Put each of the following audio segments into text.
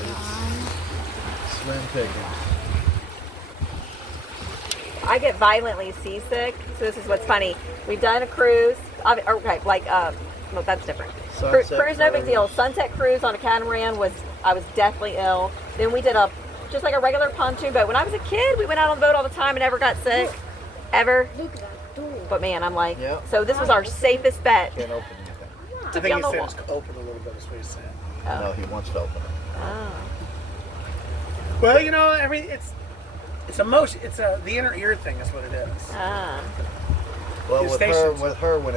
It's slim pickings. I get violently seasick, so this is what's funny. We've done a cruise. Okay, like, well, that's different. Cruise, no big deal. Sunset cruise on a catamaran I was deathly ill. Then we did just like a regular pontoon boat. When I was a kid, we went out on the boat all the time and never got sick. Ever. But man, I'm like, so this was our safest bet. Can't open anything. I think he said it's open a little bit, is what he said. Oh. No, he wants to open it. Oh. Well, you know, it's emotion. It's the inner ear thing is what it is. Ah. Well, Your with stations. her, when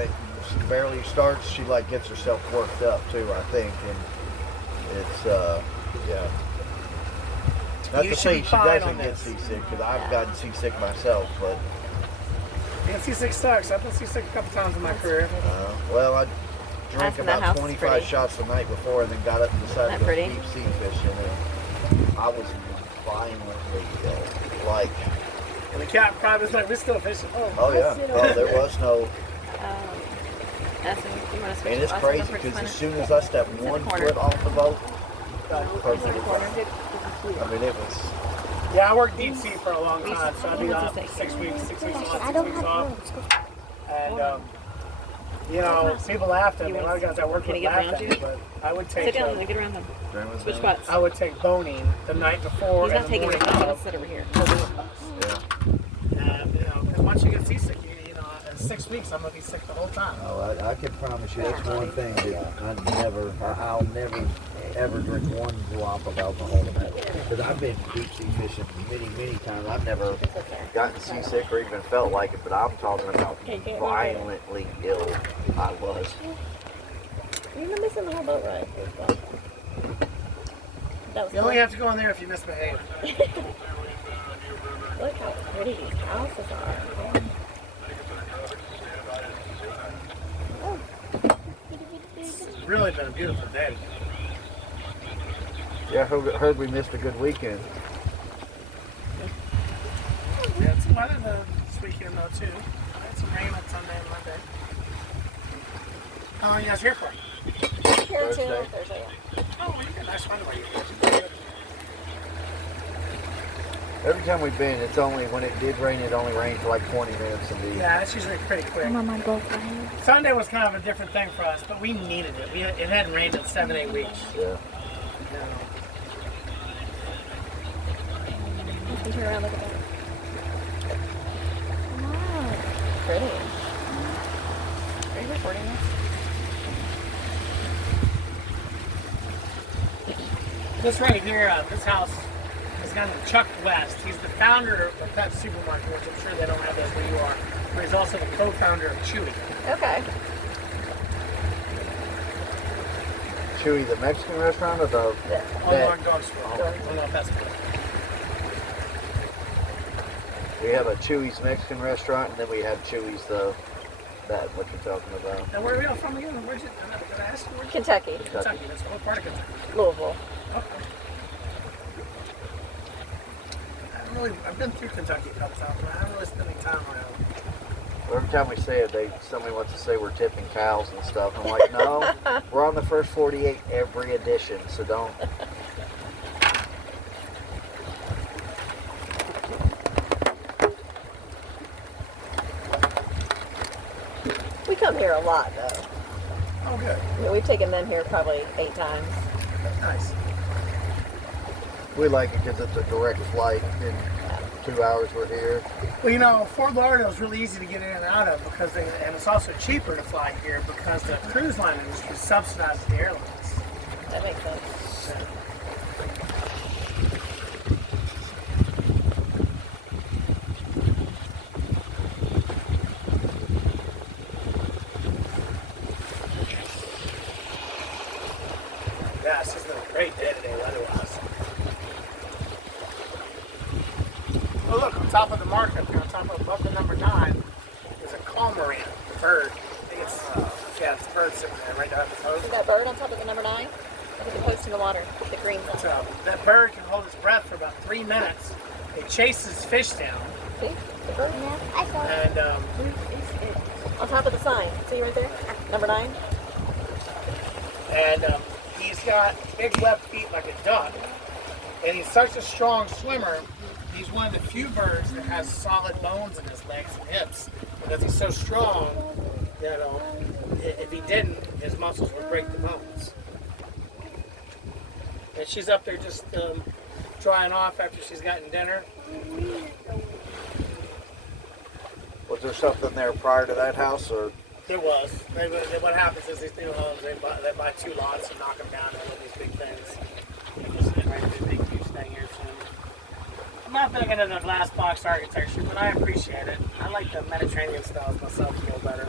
she barely starts, she like gets herself worked up too, I think, and it's yeah. Not You to should say be she fine doesn't on get this. seasick, because I've gotten seasick myself, but Being seasick sucks. I've been seasick a couple times in my career. well, I drank Asking that about house is 25 pretty. shots the night before, and then got up and decided Isn't to that go pretty? deep sea fishing, and I was violently ill. Like, And the captain probably was like, we're still fishing. oh yeah, well, there was no. That's when you want to switch And it's to crazy us, because we're as just soon as I stepped in the one corner. foot off the boat, gonna- it's in the corner. I mean, it was. Yeah, I worked deep sea for a long time, so I've been off 6 weeks, 6 weeks on, 6 weeks off. And, you know, people laughed at me. A lot of guys I worked Can with you get laughed around at you? me, but I would Sit take down and get around them. Switch spots. I would take boning the night before He's and not the taking morning it. He's gonna of. sit over here. Yeah. And, you know, because once you get seasick, you know, in 6 weeks, I'm going to be sick the whole time. Oh, I can promise you that's one thing that I'll never, ever drink one drop of alcohol in that. Because I've been deep sea fishing many times. I've never gotten seasick or even felt like it, but I'm talking about violently ill I was. You're missing the whole boat ride. That was You only fun. have to go in there if you misbehave. Look how pretty these houses are. It's really been a beautiful day. Yeah, I heard we missed a good weekend. We had some weather this weekend, though, too. I had some rain on Sunday and Monday. How long are you guys here for? Here too. Thursday. Thursday. Oh, well, you got nice weather while you're here. Every time we've been, it's only, when it did rain, it only rained for like 20 minutes in the evening. Yeah, it's usually pretty quick. I'm on my girlfriend. Sunday was kind of a different thing for us, but we needed it. It hadn't rained in 7-8 weeks. Yeah. You know. You can turn around, look at that. Wow. Pretty. Are you recording this? This right here, this house is kind of Chuck West. He's the founder of Pet Supermarket, which I'm sure they don't have those where you are. But he's also the co-founder of Chewy. Okay. Chewy, the Mexican restaurant or the Online dog store. I don't know if that's correct. We have a Chewy's Mexican restaurant, and then we have Chewy's that what you're talking about. And where are y'all from again? Where'd you, did I ask you where? Kentucky. Kentucky. That's what part of Kentucky. Louisville. Okay. I've been through Kentucky a couple times, but I haven't really spent any time around. Every time we say it, somebody wants to say we're tipping cows and stuff. I'm like, no, we're on the first 48 every edition, so don't. We come here a lot though. Oh, good. I mean, we've taken them here probably 8 times. Nice. We like it because it's a direct flight. In 2 hours we're here. Well, you know, Fort Lauderdale is really easy to get in and out of and it's also cheaper to fly here because the cruise line industry subsidizes the airlines. That makes sense. Yeah, it's just been a great day today weather-wise. Oh, look, on top of the mark up here, on top of above the number 9, there's a cormorant, the bird. I think it's, it's a bird sitting there right behind the See post. that bird on top of the number 9? Look at the post in the water. The green one. So that bird can hold its breath for about 3 minutes. It chases fish down, See? The bird? Yeah, I saw it. and On top of the sign. See right there? Number 9? and he's got big webbed feet like a duck, and he's such a strong swimmer. He's one of the few birds that has solid bones in his legs and hips because he's so strong. You know, if he didn't, his muscles would break the bones. And she's up there just drying off after she's gotten dinner. Was there something there prior to that house, or? There was. What happens is these new homes, they buy 2 lots and knock them down and build these big things. We'll see right there, big huge thing here soon. I'm not big into the glass box architecture, but I appreciate it. I like the Mediterranean styles myself a little better.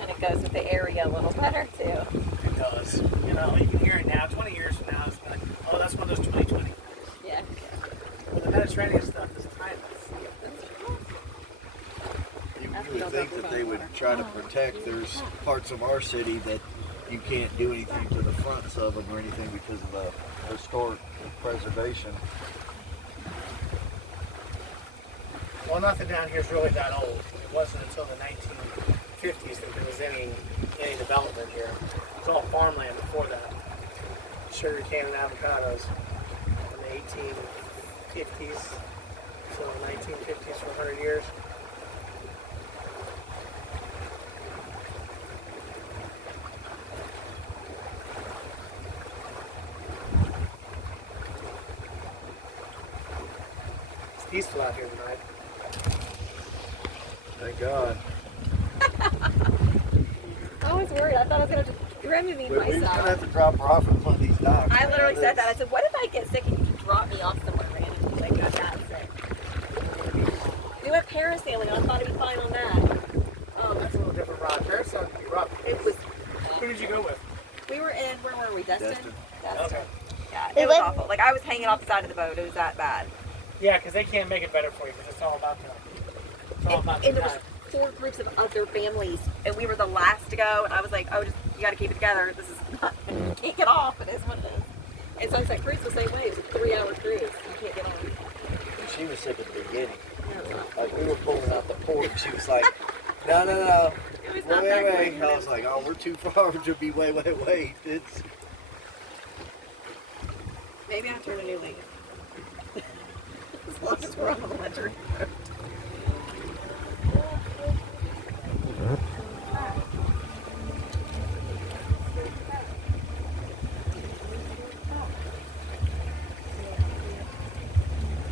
And it goes with the area a little better too. It does. You know, you can hear it now. 20 years from now, it's like, oh, that's one of those 2020. Yeah. But the Mediterranean stuff is timeless. You would think that they would try to protect. There's parts of our city that you can't do anything to the fronts of them or anything because of the historic preservation. Well, nothing down here is really that old. It wasn't until the 1950s that there was any development here. It was all farmland before that. Sugar cane and avocados in the 1850s. So 1950s for 100 years. It's peaceful out here tonight. Thank God. I was worried. I thought I was going to just remedy We're gonna myself. have to drop her off at one of these docks. I literally man. said that. I said, what if I get sick and you can drop me off somewhere random? She's like, I'm not sick. We went parasailing. I thought it'd be fine on that. That's a little different ride. Parasailing can be rough. It was. Who did you go with? We were in. Where were we? Destin. Destin. Okay. Yeah, We it was went- awful. Like I was hanging off the side of the boat. It was that bad. Yeah, because they can't make it better for you because it's all about the. It's all about the And there was guy. 4 groups of other families, and we were the last to go. And I was like, oh, just you got to keep it together. This is not. You can't get off. It is what it is. And Sunset Cruise was the same way. It was a 3-hour cruise. You can't get on. And she was sick at the beginning. No, it's not. Like we were pulling out the port. She was like, no. It was not Wait. that I great. was like, oh, we're too far to be wait. It's Maybe I'll turn a new leaf. As long as we're on the winter.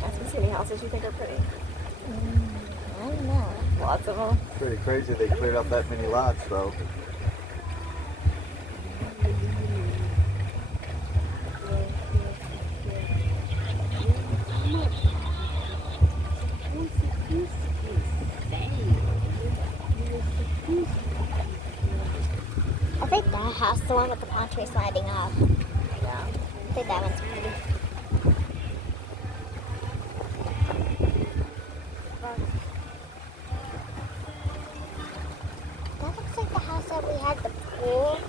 Ask me, see any houses you think are pretty? I don't know. Lots of them. pretty crazy. They cleared out that many lots, though. I think that house, the one with the palm tree sliding up. Yeah. I think that one's pretty. That looks like the house that we had the pool.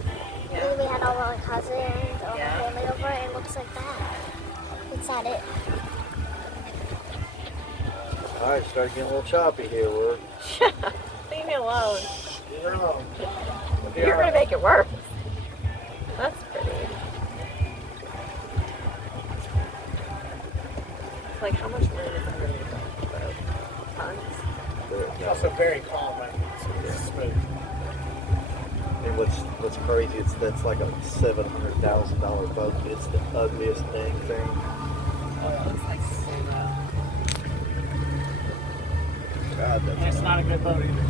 Yeah. We had all our cousins, all Yeah. our family over. It looks like that. It's not it. All right, starting getting a little choppy here. We're Leave me alone. You're wrong. You're gonna make it worse. That's pretty. Like how much room is underneath the boat? Tons. It's also very calm. Right? It's smooth. And what's crazy is that's like a $700,000 boat. It's the ugliest dang thing. It looks like God, And that's it's not a good boat either.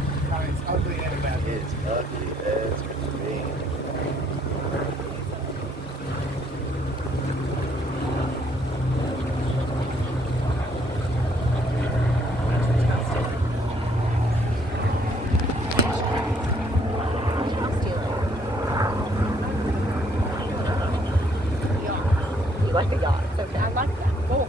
It's ugly and bad. It's ugly as can be. You like a yacht? It's okay. I like that. Cool.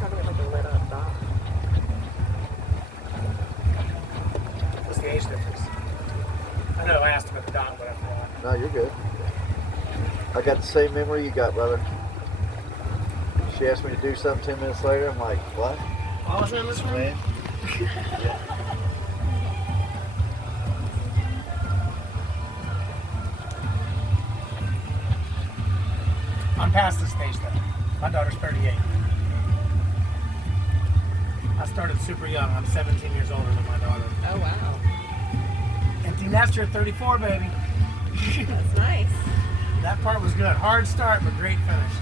Probably like a lit up dock. What's the age difference? I know I asked him at the dock, but I forgot. No, you're good. I got the same memory you got, brother. She asked me to do something 10 minutes later. I'm like, what? Oh, was it in this room? Man, I'm past the stage though. My daughter's 38. I started super young. I'm 17 years older than my daughter. Oh wow, Empty nester, 34, baby. that's nice. That part was good. Hard start, but great finish.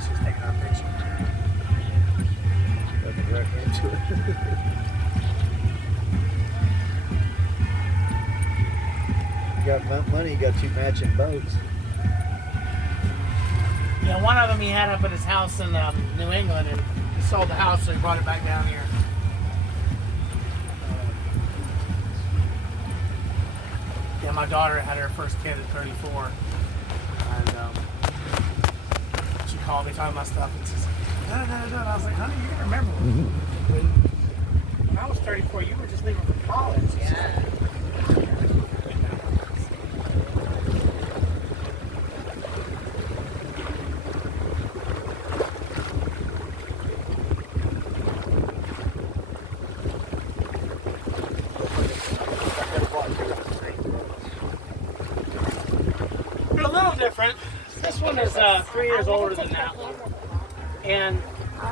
She's taking our picture. Looking directly into it. You got money, you got two matching boats. Yeah, one of them he had up at his house in New England, and he sold the house, so he brought it back down here. Yeah, my daughter had her first kid at 34, and she called me talking about stuff, and she's like, no. And I was like, honey, you can remember when I was 34, you were just leaving for college. Yeah. They're a little different. This one is 3 years older than that one, and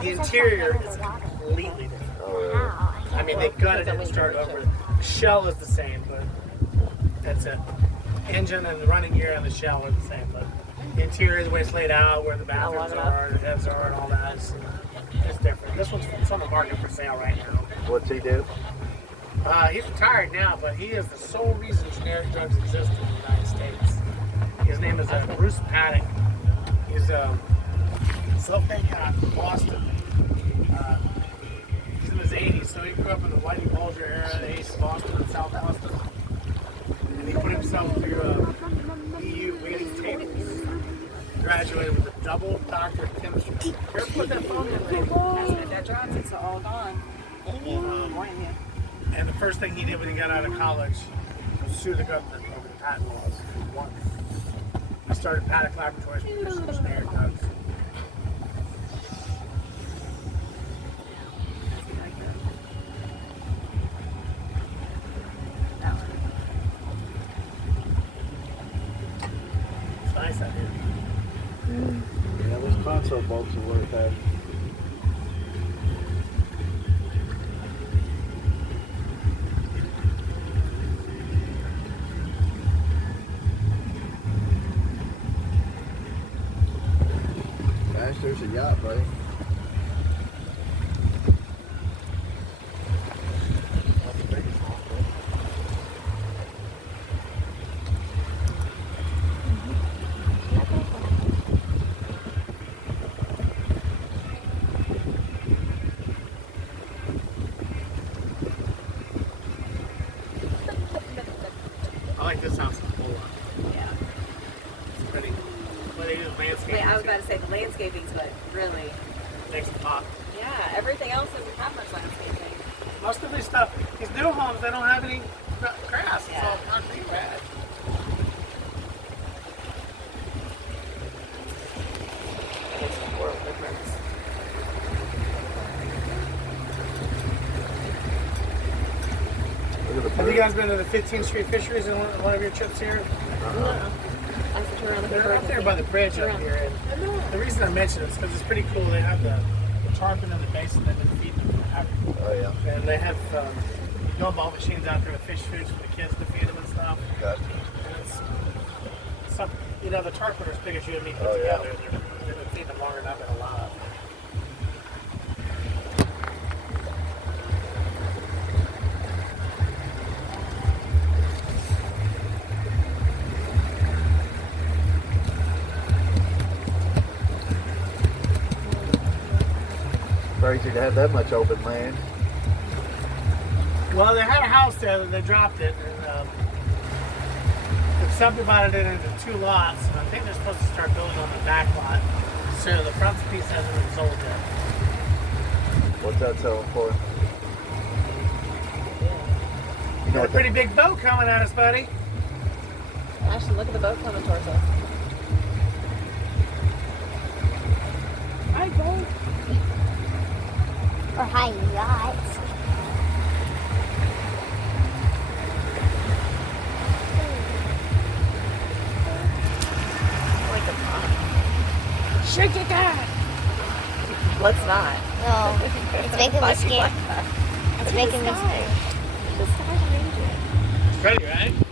the interior is completely different. I mean, they gutted it and started over. The shell is the same, but that's it. Engine and the running gear and the shell are the same, but the interior, the way it's laid out, where the bathrooms are, the heads are, and all that is it's different. This one's on the market for sale right now. What's he do? He's retired now, but he is the sole reason generic drugs exist in the United States. His name is Bruce Paddock. He's a self-made guy from Boston. He's in his 80s, so he grew up in the Whitey Bulger era, the 80s of Boston and South Boston. And he put himself through EU waiting tables. Graduated with a double doctorate in chemistry. You ever put that phone in there? That drops, it's all gone. And the first thing he did when he got out of college was sue the government over the patent laws. He won. I started Paddock Laboratories with generic drugs. It's nice out here. Yeah, those console bolts are worth having. Gosh, there's a yacht, buddy. I like this house a whole lot. Yeah. It's pretty. But it is landscape. Wait, I was about to say the landscaping's what really. Makes it pop. Yeah, everything else doesn't have much landscaping. Most of these stuff, these new homes, they don't have any grass. It's all concrete pad. Makes a world of difference. Look at the Have you bird. guys been to the 15th Street Fisheries in one of your trips here? I'm sitting around the They're up there by the bridge up here. And the reason I mention it is because it's pretty cool. They have the tarpon in the basin they've been feeding them forever. Oh, yeah. And they have gumball machines out there with fish foods for the kids to feed them and stuff. Gotcha. And it's some, you know, the tarpon are as big as you and me put Oh, yeah. together. They've been feeding them longer than I've been alive. Crazy to have that much open land. Well, they had a house there that they dropped it, and they've subdivided it into 2 lots, and I think they're supposed to start building on the back lot. So the front piece hasn't been sold yet. What's that selling for? You know Got a what pretty big boat coming at us, buddy. Ashton, look at the boat coming towards us. or high yachts. I like the pond. Shoot it down. Let's not. No, it's making me Why'd you scared. like that? It's making me scared. Just have to read it. Ready, right?